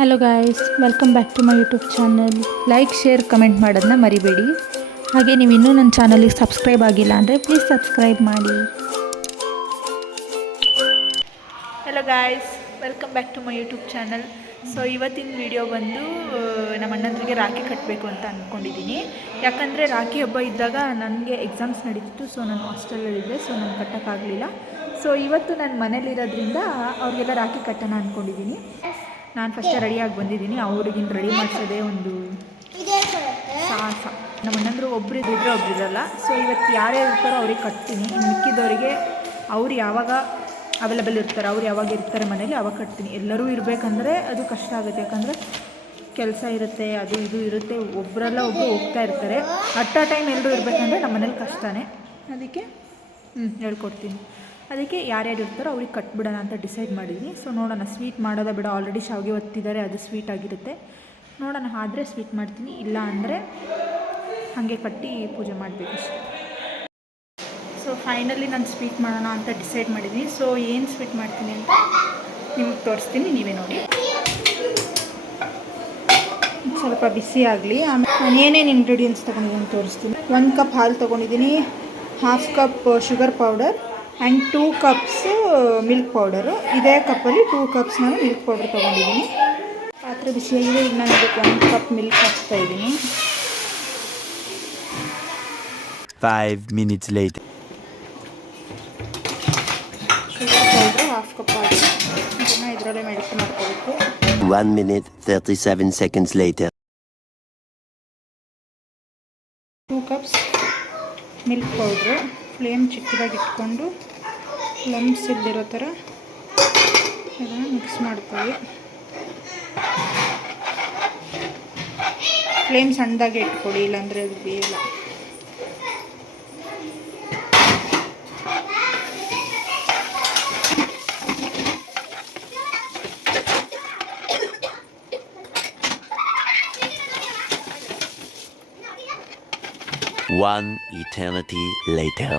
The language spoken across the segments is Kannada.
Hello guys, welcome back to my YouTube channel. Like, share, comment ಮಾಡೋದನ್ನ ಮರಿಬೇಡಿ. ಹಾಗೆ ನೀವು ಇನ್ನೂ ನನ್ನ ಚಾನಲಿಗೆ ಸಬ್ಸ್ಕ್ರೈಬ್ ಆಗಿಲ್ಲ ಅಂದರೆ ಪ್ಲೀಸ್ ಸಬ್ಸ್ಕ್ರೈಬ್ ಮಾಡಿ. Hello guys, welcome back to my YouTube channel. So ಇವತ್ತಿನ ವಿಡಿಯೋ ಬಂದು ನಮ್ಮ ಅಣ್ಣಂದ್ರಿಗೆ ರಾಖಿ ಕಟ್ಟಬೇಕು ಅಂತ ಅಂದ್ಕೊಂಡಿದ್ದೀನಿ. ಯಾಕಂದರೆ ರಾಖಿ ಹಬ್ಬ ಇದ್ದಾಗ ನನಗೆ ಎಕ್ಸಾಮ್ಸ್ ನಡೀತಿತ್ತು. ಸೊ ನಾನು ಹಾಸ್ಟೆಲಲ್ಲಿದ್ದೆ, ಸೊ ನಾನು ಕಟ್ಟೋಕ್ಕಾಗಲಿಲ್ಲ. ಸೊ ಇವತ್ತು ನಾನು ಮನೇಲಿರೋದ್ರಿಂದ ಅವ್ರಿಗೆಲ್ಲ ರಾಖಿ ಕಟ್ಟೋಣ ಅಂದ್ಕೊಂಡಿದ್ದೀನಿ. ನಾನು ಫಸ್ಟೇ ರೆಡಿಯಾಗಿ ಬಂದಿದ್ದೀನಿ. ಅವ್ರಿಗಿನ್ನು ರೆಡಿ ಮಾಡಿಸೋದೇ ಒಂದು ಸಾಹಸ. ನಮ್ಮ ಅಣ್ಣಂದ್ರು ಒಬ್ಬರು ಇದ್ದರೆ ಒಬ್ಬರಿರಲ್ಲ. ಸೊ ಇವತ್ತು ಯಾರೇ ಇರ್ತಾರೋ ಅವ್ರಿಗೆ ಕಟ್ತೀನಿ. ಇನ್ನು ಮಿಕ್ಕಿದವರಿಗೆ ಅವ್ರು ಯಾವಾಗ ಅವೈಲೇಬಲ್ ಇರ್ತಾರೆ, ಅವ್ರು ಯಾವಾಗ ಇರ್ತಾರೆ ಮನೇಲಿ ಅವಾಗ ಕಟ್ತೀನಿ. ಎಲ್ಲರೂ ಇರಬೇಕಂದ್ರೆ ಅದು ಕಷ್ಟ ಆಗುತ್ತೆ. ಯಾಕಂದರೆ ಕೆಲಸ ಇರುತ್ತೆ, ಅದು ಇದು ಇರುತ್ತೆ, ಒಬ್ಬರಲ್ಲ ಒಬ್ಬರು ಹೋಗ್ತಾ ಇರ್ತಾರೆ. ಅಟ್ ಆ ಟೈಮ್ ಎಲ್ಲರೂ ಇರಬೇಕಂದ್ರೆ ನಮ್ಮ ಮನೇಲಿ ಕಷ್ಟನೇ. ಅದಕ್ಕೆ ಹೇಳ್ಕೊಡ್ತೀನಿ. ಅದಕ್ಕೆ ಯಾರ್ಯಾರು ಇರ್ತಾರೋ ಅವ್ರಿಗೆ ಕಟ್ಬಿಡೋಣ ಅಂತ ಡಿಸೈಡ್ ಮಾಡಿದ್ದೀನಿ. ಸೊ ನೋಡೋಣ, ಸ್ವೀಟ್ ಮಾಡೋದ ಬಿಡ. ಆಲ್ರೆಡಿ ಶಾವಿಗೆ ಒತ್ತಿದ್ದಾರೆ, ಅದು ಸ್ವೀಟ್ ಆಗಿರುತ್ತೆ. ನೋಡೋಣ, ಆದರೆ ಸ್ವೀಟ್ ಮಾಡ್ತೀನಿ, ಇಲ್ಲ ಅಂದರೆ ಹಾಗೆ ಕಟ್ಟಿ ಪೂಜೆ ಮಾಡಬೇಕಷ್ಟೆ. ಸೊ ಫೈನಲಿ ನಾನು ಸ್ವೀಟ್ ಮಾಡೋಣ ಅಂತ ಡಿಸೈಡ್ ಮಾಡಿದ್ದೀನಿ. ಸೊ ಏನು ಸ್ವೀಟ್ ಮಾಡ್ತೀನಿ ಅಂತ ನಿಮಗೆ ತೋರಿಸ್ತೀನಿ, ನೀವೇ ನೋಡಿ. ಸ್ವಲ್ಪ ಬಿಸಿ ಆಗಲಿ. ಆಮೇಲೆ ನಾನು ಏನೇನು ಇಂಗ್ರೀಡಿಯೆಂಟ್ಸ್ ತೊಗೊಂಡಿದ್ದೀನಿ ತೋರಿಸ್ತೀನಿ. 1 ಕಪ್ ಹಾಲು ತೊಗೊಂಡಿದ್ದೀನಿ, 1/2 cup sugar powder and 2 cups milk powder. ಇದೇ ಕಪ್ಪಲ್ಲಿ 2 ಕಪ್ಸ್ ನಾನು ಮಿಲ್ಕ್ ಪೌಡರ್ ತೊಗೊಂಡಿದ್ದೀನಿ. ಪಾತ್ರೆ ಬಿಸಿಯಾಗಿದೆ. ಈಗ ನಾನು ಇದಕ್ಕೆ 1 ಕಪ್ ಮಿಲ್ಕ್ ಹಾಕ್ತಾ ಇದ್ದೀನಿ. 5 minutes later. Sugar powder 1/2 cup ಹಾಕಿ ಇದನ್ನು ಇದರಲ್ಲೇ ಮಿಕ್ಸ್ ಮಾಡ್ಕೋಬೇಕು. 1 minute 37 seconds later. 2 cups milk powder. Flame ಚಿಕ್ಕದಾಗಿ ಇಟ್ಕೊಂಡು ಲಂಪ್ಸ್ ಇಲ್ದಿರೋ ಥರ ಇದನ್ನು ಮಿಕ್ಸ್ ಮಾಡ್ಕೊಳ್ಳಿ. ಫ್ಲೇಮ್ ಸಣ್ಣದಾಗೆ ಇಟ್ಕೊಳ್ಳಿ, ಇಲ್ಲಾಂದರೆ ಅದು ಬೇಯಲ್ಲ. One eternity later.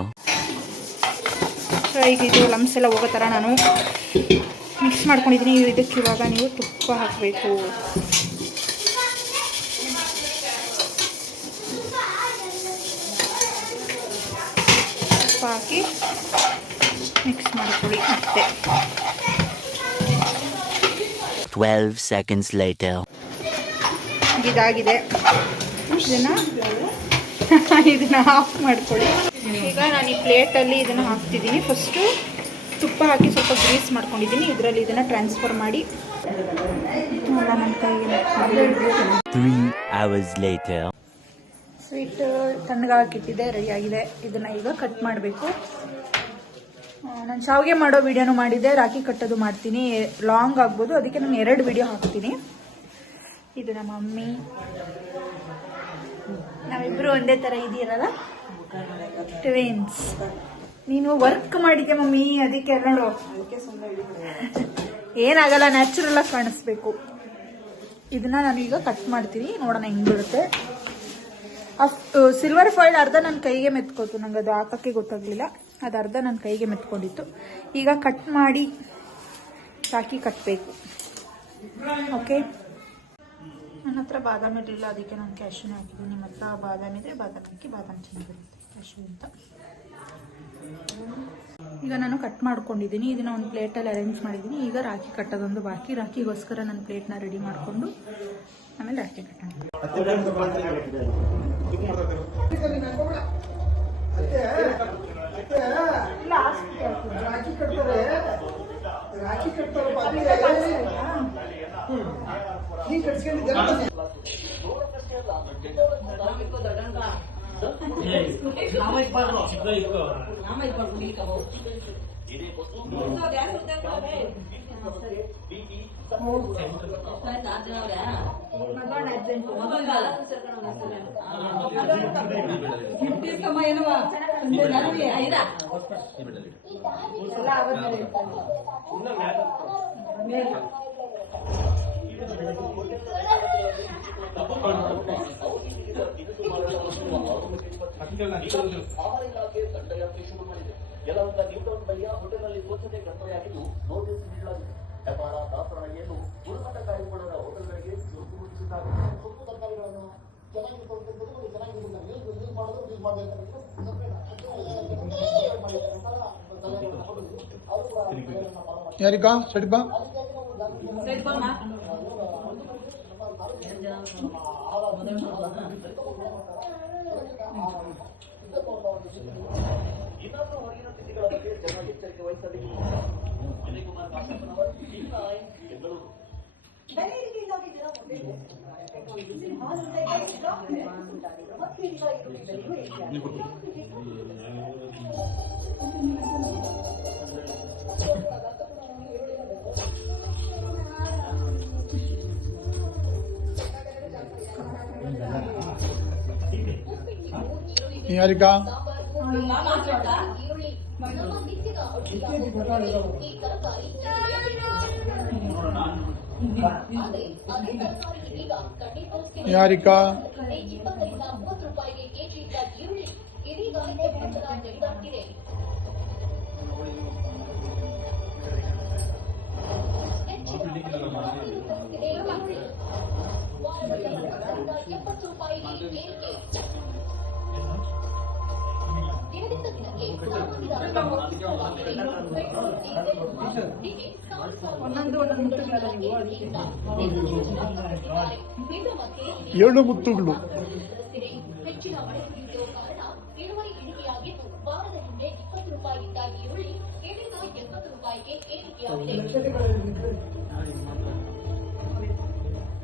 ಸೊ ಈಗ ಇದು ಲಮ್ಸ್ ಎಲ್ಲ ಹೋಗೋ ಥರ ನಾನು ಮಿಕ್ಸ್ ಮಾಡ್ಕೊಂಡಿದ್ದೀನಿ. ಇದಕ್ಕೆ ಇವಾಗ ನೀವು ತುಪ್ಪ ಹಾಕಬೇಕು. ತುಪ್ಪ ಹಾಕಿ ಮಿಕ್ಸ್ ಮಾಡ್ಕೊಳ್ಳಿ. ಮತ್ತೆ 12 seconds later. ಇದಾಗಿದೆ. ಇದನ್ನು ಆಫ್ ಮಾಡ್ಕೊಳ್ಳಿ. ಈಗ ನಾನು ಈ ಪ್ಲೇಟಲ್ಲಿ ಇದನ್ನು ಹಾಕ್ತಿದ್ದೀನಿ. ಫಸ್ಟು ತುಪ್ಪ ಹಾಕಿ ಸ್ವಲ್ಪ ಗ್ರೀಸ್ ಮಾಡ್ಕೊಂಡಿದ್ದೀನಿ. ಇದರಲ್ಲಿ ಇದನ್ನು ಟ್ರಾನ್ಸ್ಫರ್ ಮಾಡಿ ಎಲ್ಲ ನನ್ನ ಕೈಗೆ 3 hours later. ಸ್ವೀಟ್ ತಣ್ಣಗಾಕಿಟ್ಟಿದ್ದೆ, ರೆಡಿಯಾಗಿದೆ. ಇದನ್ನು ಈಗ ಕಟ್ ಮಾಡಬೇಕು. ನಾನು ಶಾವಿಗೆ ಮಾಡೋ ವಿಡಿಯೋನು ಮಾಡಿದ್ದೆ, ರಾಖಿ ಕಟ್ಟೋದು ಮಾಡ್ತೀನಿ. ಲಾಂಗ್ ಆಗ್ಬೋದು, ಅದಕ್ಕೆ ನಾನು 2 ವಿಡಿಯೋ ಹಾಕ್ತೀನಿ. ಇದು ನಮ್ಮ ಮಮ್ಮಿ, ನಾವಿಬ್ಬರು ಒಂದೇ ಥರ ಇದೀರಲ್ಲ, ಟ್ವಿನ್ಸ್. ನೀನು ವರ್ಕ್ ಮಾಡಿದ್ದೆ ಮಮ್ಮಿ, ಅದಕ್ಕೆ ನೋಡು. ಏನಾಗಲ್ಲ, ನ್ಯಾಚುರಲ್ ಆಗಿ ಕಾಣಿಸ್ಬೇಕು. ಇದನ್ನ ನಾನು ಈಗ ಕಟ್ ಮಾಡ್ತೀನಿ, ನೋಡೋಣ ಹೆಂಗ್ ಬರುತ್ತೆ. ಸಿಲ್ವರ್ ಫಾಯಿಲ್ ಅರ್ಧ ನನ್ನ ಕೈಗೆ ಮೆತ್ಕೋತು, ನಂಗೆ ಅದು ಹಾಕಕ್ಕೆ ಗೊತ್ತಾಗ್ಲಿಲ್ಲ. ಅದು ಅರ್ಧ ನನ್ನ ಕೈಗೆ ಮೆತ್ಕೊಂಡಿತ್ತು. ಈಗ ಕಟ್ ಮಾಡಿ ರಾಖಿ ಕಟ್ಟಬೇಕು. ಓಕೆ, ನನ್ನ ಹತ್ರ ಬಾದಾಮಿ ಇರಲಿಲ್ಲ, ಅದಕ್ಕೆ ನಾನು ಕ್ಯಾಶ್ಯೂನೇ ಹಾಕಿದ್ದೀನಿ. ನಿಮ್ಮ ಹತ್ರ ಬಾದಾಮಿ ಇದೆ, ಬಾದಾಮಿ ಹಾಕಿ. ಬಾದಾಮಿ ಚೆನ್ನಾಗಿರುತ್ತೆ, ಕ್ಯಾಶ್ಯೂ ಅಂತ. ಈಗ ನಾನು ಕಟ್ ಮಾಡ್ಕೊಂಡಿದ್ದೀನಿ. ಇದನ್ನ ಒಂದು ಪ್ಲೇಟಲ್ಲಿ ಅರೇಂಜ್ ಮಾಡಿದ್ದೀನಿ. ಈಗ ರಾಖಿ ಕಟ್ಟೋದೊಂದು ಬಾಕಿ. ರಾಖಿಗೋಸ್ಕರ ನನ್ನ ಪ್ಲೇಟ್ನ ರೆಡಿ ಮಾಡಿಕೊಂಡು ಆಮೇಲೆ ರಾಖಿ ಕಟ್ಟೋಣ. ಆಹಾರ ಇಲಾಖೆ ದಂಡಯಾತ್ರೆ ಶುರು ಮಾಡಿದೆ. ಯಲಹಂಕ ನ್ಯೂಟೌನ್ ಬಳಿಯ ಹೋಟೆಲ್ನಲ್ಲಿ ಸ್ವಚ್ಛತೆ ಕಡ್ಮೆಯಾಗಿದ್ದು ನೋಟಿಸ್ ನೀಡಲಾಗಿದೆ. ವ್ಯಾಪಾರ ದಾಸರಹಳ್ಳಿಯನ್ನು ಗುಣಮಟ್ಟ ಕಾಯ್ದುಕೊಳ್ಳದ ಯಾರಿಕಾ ಸಡಿ ಬಾ ಇನ್ನಾದರೂ ಹೊರಗಿನ ಸ್ಥಿತಿಗಳ ಬಗ್ಗೆ ಜನ ಎಚ್ಚರಿಕೆ ವಹಿಸಬೇಕು. ವಿಜಯಕುಮಾರ್ ಕಾಶಪ್ಪನವರ್, ಬೆಂಗಳೂರು. ಯಾರಿಕಾ ಯಾರಿಕಾ ಏಳು ಮುತ್ತುಗಳು ಹೆಚ್ಚಿನ ಮಳೆ ಸುರಿಯುವ ಕಾರಣ ಇಳುವರಿ ಇಳಿಕೆಯಾಗಿದ್ದು ವಾರದ ಹಿಂದೆ 20 ರೂಪಾಯಿ ಇದ್ದ ಈರುಳ್ಳಿ ಇದೀಗ 80 ರೂಪಾಯಿಗೆ ಏರಿಕೆಯಾಗಿದೆ.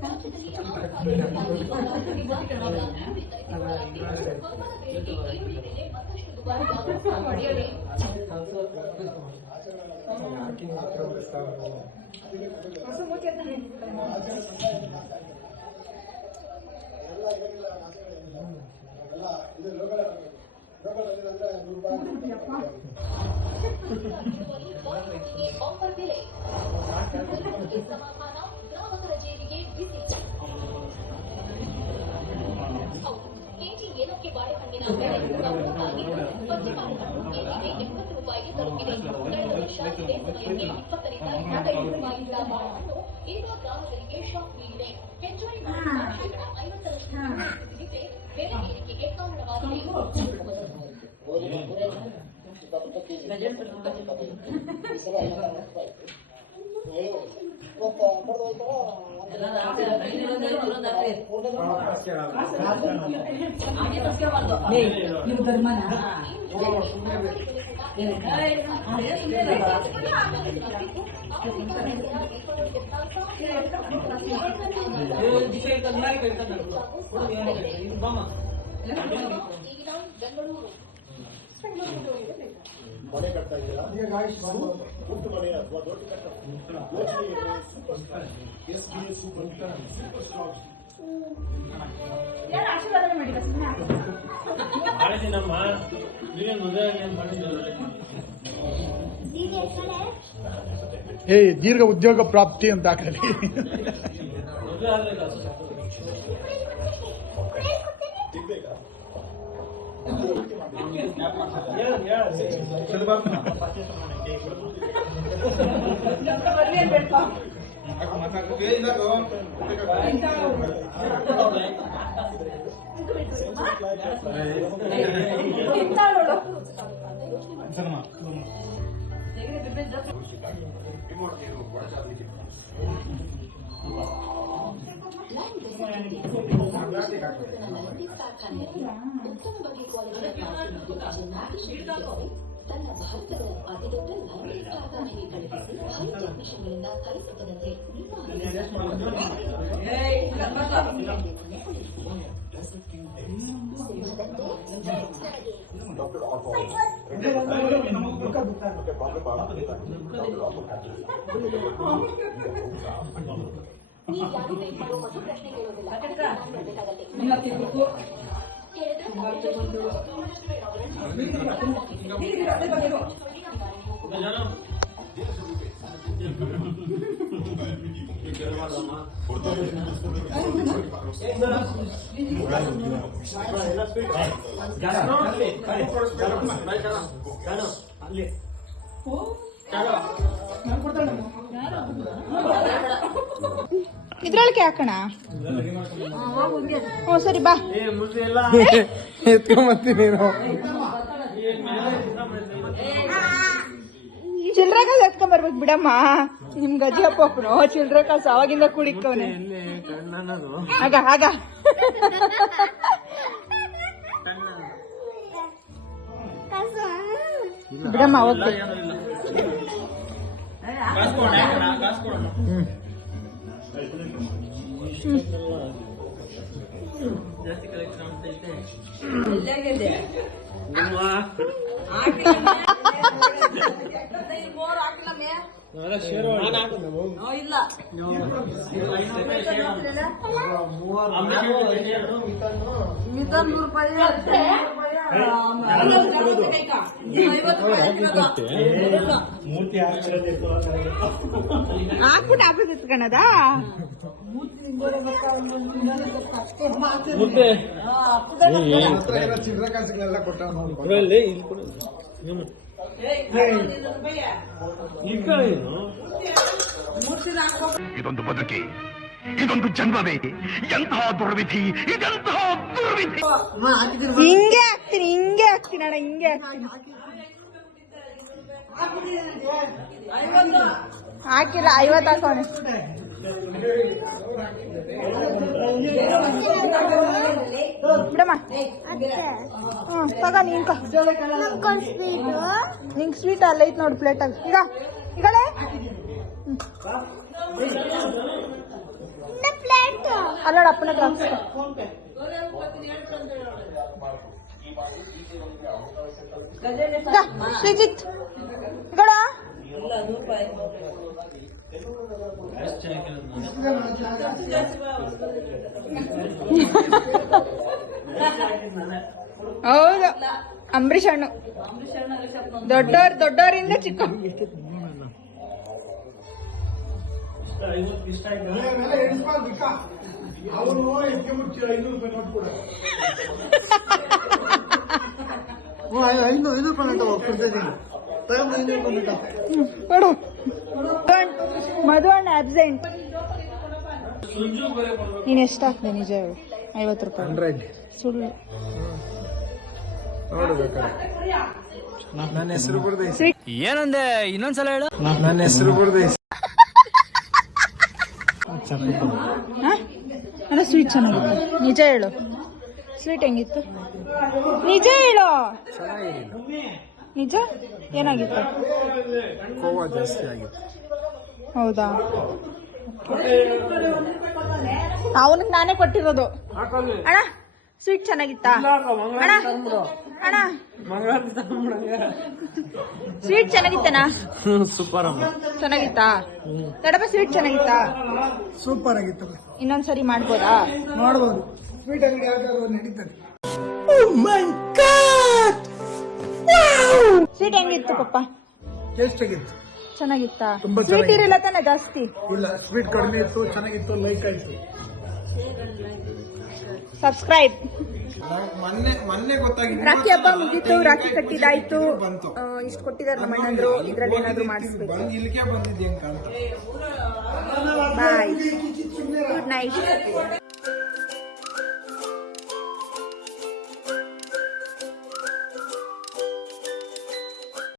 ರಾಜ್ಯದಲ್ಲಿ ಈರುಳ್ಳಿ ಬೆಲೆ ಮತ್ತಷ್ಟು ದುಬಾರಿಯಾಗಿದೆ. ಆಫರ್ ಬೆಲೆ ಸಮಾಧಾನ ಗ್ರಾಹಕರ ಜೇಬಿಗೆ ಬಿಸಿ. ಕೆಜಿ ಏಲಕ್ಕಿ ಬಾಳೆಹಣ್ಣಿನ ಬೆಲೆ ಪಚ್ಚೆ ಬಾಳೆಹಣ್ಣು ಕೆಜಿಗೆ 80 ರೂಪಾಯಿಗೆ ತಲುಪಿದೆ. ಕಳೆದ ವರ್ಷ ಇದೇ ಸಮಯಕ್ಕೆ 20ರಿಂದ 25 ರೂಪಾಯಿ ಇದ್ದ ಬಾಳೆಹಣ್ಣು ಈಗ ಗ್ರಾಹಕರಿಗೆ ಶಾಕ್ ನೀಡಿದೆ. ಹೆಚ್ಚುವರಿ 50% ಕುಸಿದಿದೆ. ಬೆಲೆ ಏರಿಕೆಗೆ ಕಾರಣವಾಗಿದೆ. ಮನೆ ಕಟ್ತಾ ಇದ್ದೀರಾ? ಪುಟ್ಟ ಮನೆ ಅಥವಾ ದೊಡ್ಡ ಕಟ್ಟಡ? Super star SBA super star. ದೀರ್ಘ ಉದ್ಯೋಗ ಪ್ರಾಪ್ತಿ ಅಂತ ಹಾಕಲಿ. ತನ್ನ ಭಾರತದ ಅತಿದೊಡ್ಡ ಲೈಂಗಿಕ ಕಾರ್ಖಾನೆಗೆ ಕಳುಹಿಸಿ ವಾಣಿಜ್ಯ ಮಿಷನ್ಗಳಿಂದ ಕಲಿಸುವುದಕ್ಕೆ ನೀವು ಯಾರು ವೇಟ್ ಮಾಡೋ ಮತ್ತು ಪ್ರಶ್ನೆ ಕೇಳೋದಿಲ್ಲ. ಇದ್ರೊಳಗೆ ಹಾಕೋಣ. ಹ್ಞೂ ಸರಿ ಬಾ. ಚಿಲ್ರೆ ಕಾಸು ಎತ್ಕೊಂಬರ್ಬೇಕು ಬಿಡಮ್ಮ. ನಿಮ್ ಗಜಿ ಅಪ್ಪನು ಚಿಲ್ರೆ ಕಾಸು ಅವಾಗಿಂದ ಕುಡಿಕವನೆ. ಆಗ ಆಗ ಬಿಡಮ್ಮ ಹೋಗ್ಬೇಕು. ಹಾಕ್ಬಿಟ್ಟು ಹಾಕೋದು ಎತ್ಕಣದ ಇದೊಂದು ಬದುಕಿ, ಇದೊಂದು ಜನ್ಮವೇ, ಎಂತಹ ದುರ್ವಿಧಿ, ಇದೆಂತಹ ದುರ್ವಿಧಿ. ಹಿಂಗೆ ಹಾಕ್ತೀನಿ ಅಣ್ಣ, ಹಿಂಗೆ ಹಾಕ್ತೀನಿ. ಹಾಕಿಲ್ಲ 50 ಹಾಕೋಣ. ಬಿಡಮ್ಮ. ತಗ ನಿಂಕ ನಿಂಗೆ ಸ್ವೀಟ್ ಅಲ್ಲ ಐತ್ ನೋಡಿ ಪ್ಲೇಟಾಗ. ಈಗ ಈಗಲೇ ಅಲ್ಲೋಡ ಅಪ್ಪನ ಶ್ರೀಜಿತ್ ಗಡ ಹೌದು. ಅಂಬರೀಷ್ ಹಣ್ಣು ದೊಡ್ಡವರಿಂದ ಚಿಕ್ಕ. ಕೊಡು. ಮಧು ಹಣ್ಣು ಆಬ್ಸೆಂಟ್. ನೀನ್ ಎಷ್ಟು ಹಾಕ್ದೆ ನಿಜ ಹೇಳು? 50 ರೂಪಾಯಿ. ಸುಳ್ಳು. ನನ್ನ ಹೆಸರು ಏನಂದೆ? ಇನ್ನೊಂದ್ಸಲ ಹೇಳು. ನನ್ನ ಹೆಸರು ಅಲ್ಲ ಸ್ವೀಟ್ ಚೆನ್ನಾಗಿತ್ತು. ನಿಜ ಹೇಳು, ಸ್ವೀಟ್ ಹೆಂಗಿತ್ತು? ನಿಜ ಹೇಳು. ನಿಜ ಏನಾಗಿತ್ತು? ಕೋವಾ ಜಾಸ್ತಿ ಆಗಿತ್ತು. ಹೌದಾ? ಅವನಿಗೆ ನಾನೇ ಕೊಟ್ಟಿರೋದು. ಅಣ್ಣ ಸ್ವೀಟ್ ಚೆನ್ನಾಗಿತ್ತಾ? ಅಣ್ಣ ಅಣ್ಣ ಸ್ವೀಟ್ ಚೆನ್ನಾಗಿತ್ತಣ್ಣ? ಸೂಪರ್ ಅಮ್ಮ. ಚೆನ್ನಾಗಿತ್ತಾ? ದೊಡ್ಡಪ್ಪ ಸ್ವೀಟ್ ಚೆನ್ನಾಗಿತ್ತಾ? ಸೂಪರ್ ಆಗಿತ್ತು. ಇನ್ನೊಂದ್ಸರಿ ಮಾಡ್ಬೋದಾ? ಮಾಡ್ಬೋದು. ಸ್ವೀಟ್ ಅಂಗಡಿ ಯಾವ್ದಾದ್ರು ನಡೀತದೆ. ಸ್ವೀಟ್ ಹೆಂಗಿತ್ತು ಪಪ್ಪ? ಟೇಸ್ಟ್ ಆಗಿತ್ತು. ಚೆನ್ನಾಗಿತ್ತಾ? ತುಂಬಾ ಸ್ವೀಟ್ ಚೆನ್ನಾಗಿತ್ತು. ಇರಲ್ಲ ತಾನೆ ಜಾಸ್ತಿ? ಇಲ್ಲ, ಸ್ವೀಟ್ ಕಡಿಮೆ ಇತ್ತು, ಚೆನ್ನಾಗಿತ್ತು, ಲೈಕ್ ಆಯ್ತು. ಸಬ್ಸ್ಕ್ರೈಬ್. ಮೊನ್ನೆ ಗೊತ್ತಾಗಿದೆ. ರಾಖಿ ಹಬ್ಬ ಮುಗೀತು, ರಾಖಿ ಕಟ್ಟಿದಾಯ್ತು. ಇಷ್ಟು ಕೊಟ್ಟಿದ್ದಾರೆ ನಮ್ಮ ಅಣ್ಣಂದ್ರು. ಇದ್ರಲ್ಲಿ ಏನಾದ್ರು ಮಾಡಿಸ್ಬೇಕು. ಇಲ್ಲಿಗೆ ಬಂದಿದ್ದೆ ಅಂತ. ಬಾಯ್, ಗುಡ್ ನೈಟ್.